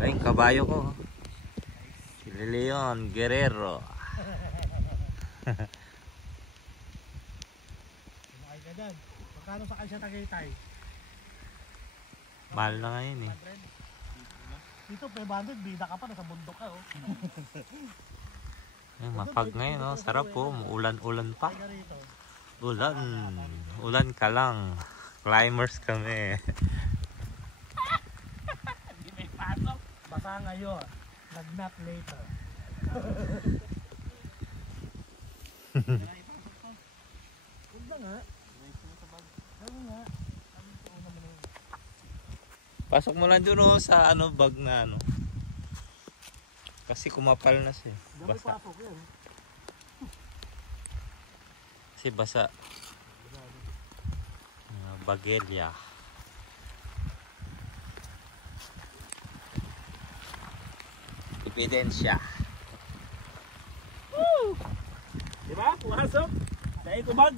Ay, kabayo ko. Si Leon Guerrero. Kumain ka dyan. Magkano sa kalsya Tagaytay? Mahal na ngayon eh. Dito 500, bida ka pa, nasa bundok ka oh. Ay, mapag ngayon oh. Sarap po. Ulan-ulan pa. Kaya rito. Ulan. Ulan ka lang. Climbers kami. Hindi may pasok. Basa ngayon. Nagnat later. Huwag na nga. Huwag nga. Pasok mo lang dun oh, sa ano, bag na ano. Kasi kumapal na siya. Dami Basa. pasok yan. Kasi basa. Bagelya. Ebidensya. Diba? Pumasok. Dahil kubag.